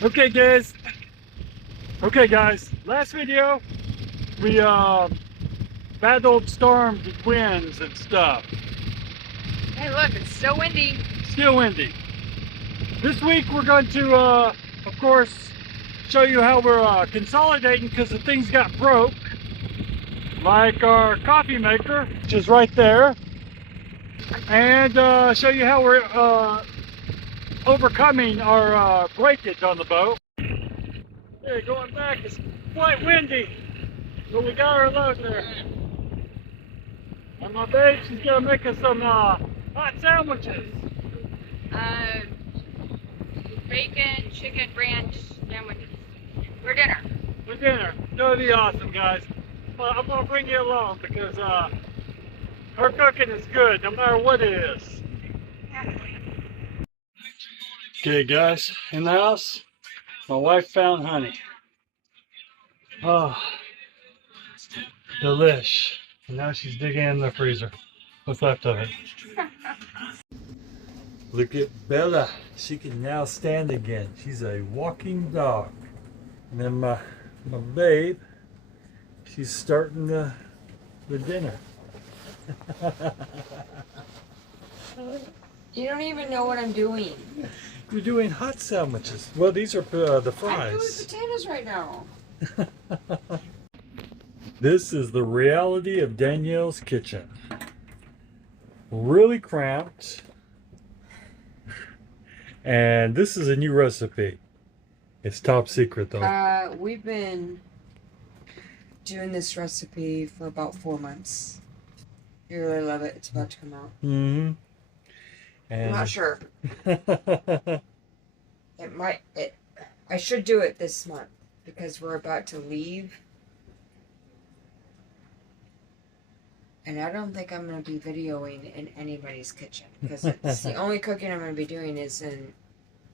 Okay guys, last video we battled storms and winds and stuff. Hey look, it's still windy. Still windy. This week we're going to of course show you how we're consolidating because the things got broke, like our coffee maker, which is right there, and show you how we're overcoming our breakage on the boat. Hey, going back, it's quite windy, but we got our load there. And my babe, she's gonna make us some hot sandwiches. Bacon, chicken, ranch sandwiches for dinner. For dinner. That'll be awesome, guys. Well, I'm gonna bring you along because her cooking is good, no matter what it is. Okay, guys, in the house, my wife found honey. Oh, delish. And now she's digging in the freezer. What's left of it? Look at Bella. She can now stand again. She's a walking dog. And then my babe, she's starting the dinner. You don't even know what I'm doing. You're doing hot sandwiches. Well, these are the fries. I'm doing potatoes right now. This is the reality of Danielle's kitchen. Really cramped. And this is a new recipe. It's top secret though. We've been doing this recipe for about 4 months. You really love it. It's about to come out. Mm-hmm. And I'm not sure. I should do it this month because we're about to leave. And I don't think I'm going to be videoing in anybody's kitchen because it's the only cooking I'm going to be doing is in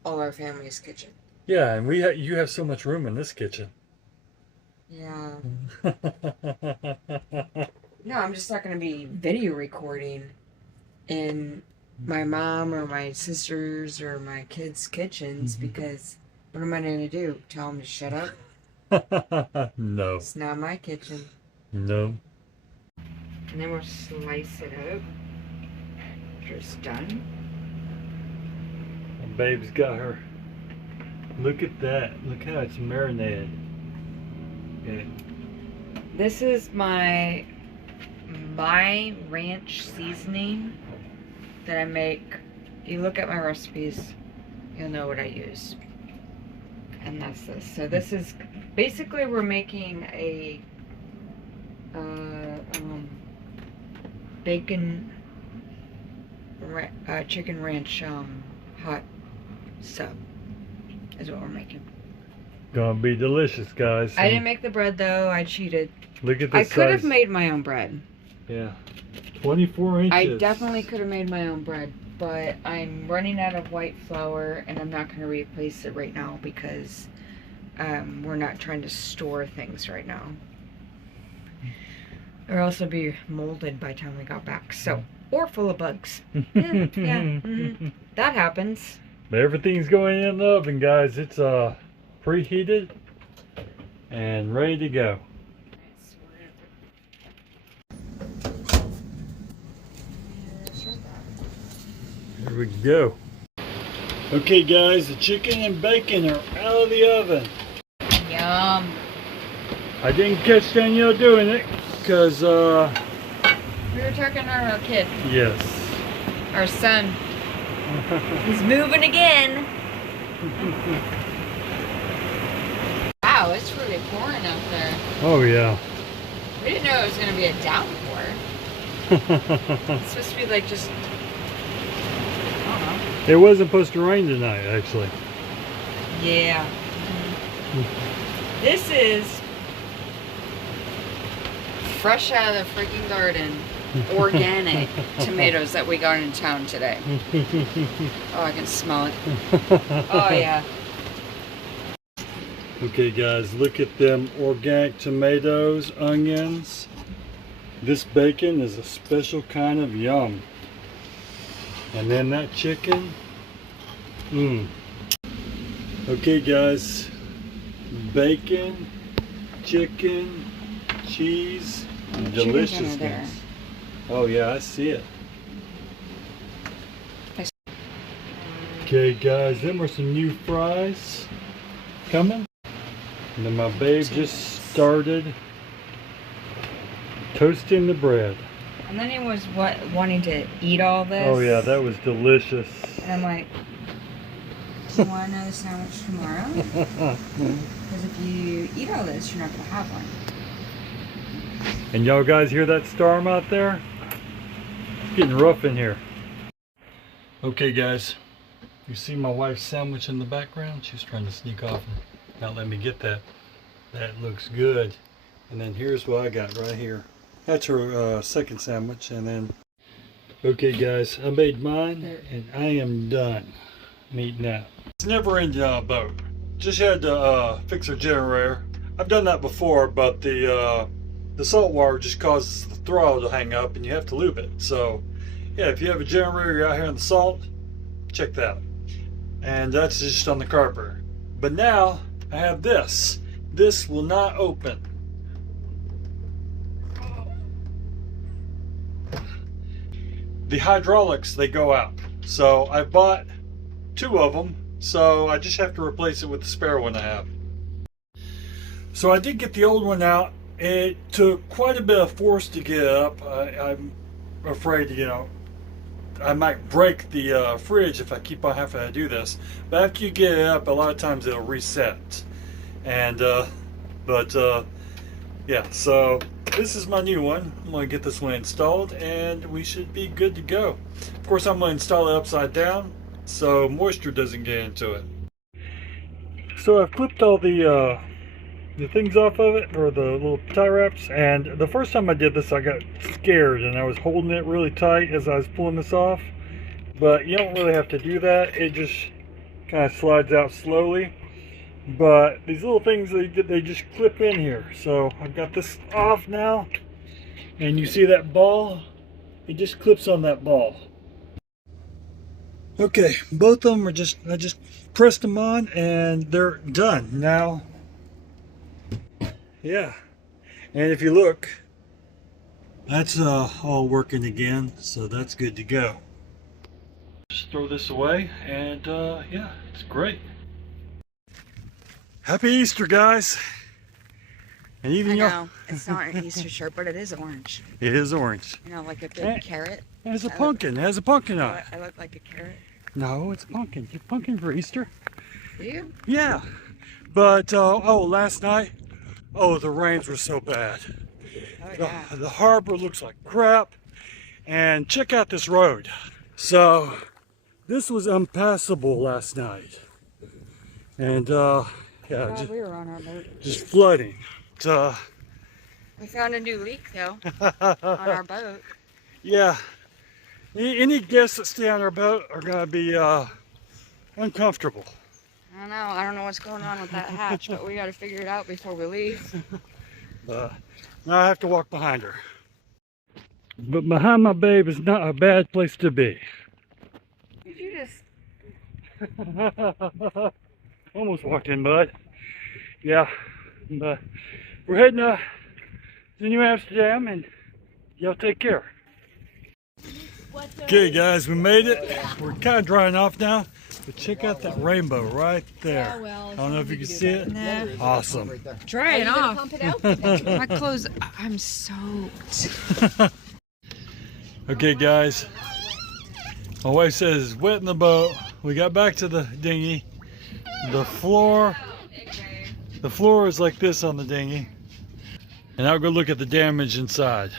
all our family's kitchen. Yeah, and you have so much room in this kitchen. Yeah. No, I'm just not going to be video recording in my mom or my sisters or my kids' kitchens because what am I going to do? Tell them to shut up? No. It's not my kitchen. No. And then we'll slice it up after it's done. My babe's got her. Look at that. Look how it's marinated. Okay. This is my ranch seasoning that I make. If you look at my recipes, you'll know what I use. And that's this. So this is basically we're making a bacon chicken ranch hot sub is what we're making. Gonna be delicious, guys. I didn't make the bread though. I cheated. Look at this. I could have made my own bread. Yeah, 24 inches. I definitely could have made my own bread, but I'm running out of white flour and I'm not going to replace it right now because we're not trying to store things right now. Or else it'll be molded by the time we got back. So, or full of bugs. That happens. But everything's going in the oven, guys. It's preheated and ready to go. Here we go. Okay guys, the chicken and bacon are out of the oven. Yum. I didn't catch Danielle doing it because We were talking to our kid. yes. Our son. He's moving again. Wow, it's really pouring out there. Oh yeah. We didn't know it was going to be a downpour. It's supposed to be like just... I don't know. It wasn't supposed to rain tonight, actually. Yeah. This is fresh out of the freaking garden, organic tomatoes that we got in town today. Oh, I can smell it. Oh, yeah. Okay guys, look at them organic tomatoes, onions. This bacon is a special kind of yum. And then that chicken, Okay guys, bacon, chicken, cheese, and deliciousness. Oh yeah, I see it. Okay guys, them are some new fries coming. And then my babe just started toasting the bread. And then he was wanting to eat all this. Oh yeah, that was delicious. And I'm like, do you want another sandwich tomorrow? Because if you eat all this, you're not going to have one. And y'all guys hear that storm out there? It's getting rough in here. Okay guys, you see my wife's sandwich in the background? She's trying to sneak off and not let me get that. That looks good. And then here's what I got right here. That's her second sandwich. And then, okay guys, I made mine and I am done. I'm eating that. It's never in the boat. Just had to fix her generator. I've done that before, but the salt water just causes the throttle to hang up and you have to lube it. So yeah, if you have a generator, you're out here in the salt, check that out. And that's just on the carburetor. But now I have this. This will not open. The hydraulics, they go out. So I bought 2 of them. So I just have to replace it with the spare one I have. So I did get the old one out. It took quite a bit of force to get up. I'm afraid, you know, I might break the fridge if I keep on having to do this. But after you get it up, a lot of times it'll reset. And yeah, so this is my new one. I'm going to get this one installed and we should be good to go. Of course, I'm going to install it upside down so moisture doesn't get into it. So I've clipped all the things off of it, or the little tie wraps, and the first time I did this I got scared and I was holding it really tight as I was pulling this off, but you don't really have to do that. It just kind of slides out slowly, but these little things, they just clip in here. So I've got this off now, and you see that ball? It just clips on that ball. Okay, both of them are I just pressed them on and they're done now. Yeah, and if you look, that's all working again, so that's good to go. Just throw this away, and yeah, it's great. Happy Easter, guys! And even I know, it's not an Easter shirt, but it is orange. It is orange. You know, like a big carrot. It has a pumpkin. It has a pumpkin on it. I look like a carrot. No, it's a pumpkin. It's a pumpkin for Easter. Do you? Yeah, but oh, last night. Oh, the rains were so bad. Oh, yeah. The harbor looks like crap. And check out this road. So, this was impassable last night. And, yeah, We were on our boat. just flooding. We found a new leak, though, on our boat. Yeah. Any guests that stay on our boat are going to be uncomfortable. I don't know what's going on with that hatch, but we got to figure it out before we leave. Now I have to walk behind her. But behind my babe is not a bad place to be. Did you just... Almost walked in, bud. Yeah, but we're heading to New Amsterdam, and y'all take care. Okay guys, we made it. We're kind of drying off now, but check out that rainbow right there. I don't know if you can see it. Nah. Awesome. Drying off. Pump it out? My clothes, I'm soaked. Okay guys, my wife says it's wet in the boat. We got back to the dinghy. The floor is like this on the dinghy. And I'll go look at the damage inside.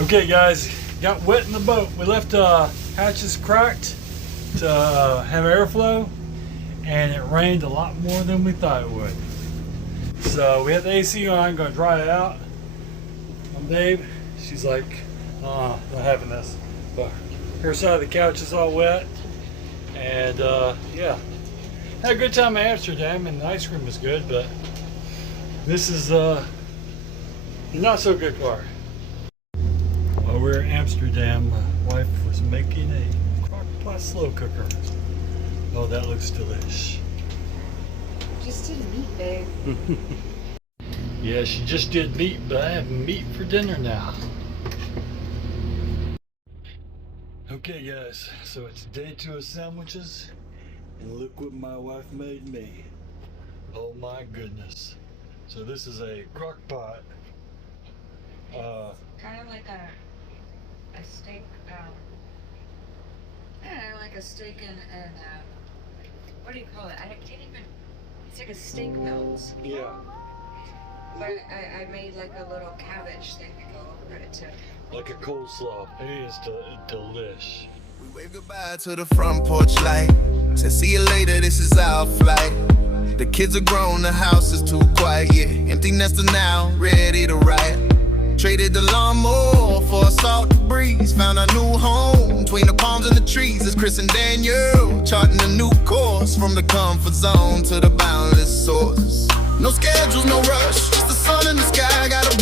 Okay guys, got wet in the boat. We left hatches cracked to have airflow, and it rained a lot more than we thought it would. So we had the AC on, gonna dry it out. My babe, she's like, not having this. But her side of the couch is all wet, and yeah, had a good time in Amsterdam, and the ice cream was good, but this is not so good part. While we were in Amsterdam, my wife was making a crock pot slow cooker. Oh, that looks delish. Just did meat, babe. Yeah, she just did meat, but I have meat for dinner now. Okay guys, so it's day 2 of sandwiches, and look what my wife made me. Oh my goodness. So this is a crock pot. Kind of like a steak, like a steak and what do you call it? I can't even, it's like a steak melt. Yeah. But I made like a little cabbage thing to go over it too. Like a coleslaw. It is delish. We wave goodbye to the front porch light. Said see you later, this is our flight. The kids are grown, the house is too quiet. Yeah, empty nester now, ready to riot. Traded the lawnmower for a salt breeze. Found a new home between the palms and the trees. It's Chris and Danielle charting a new course from the comfort zone to the boundless source. No schedules, no rush, just the sun in the sky. Got a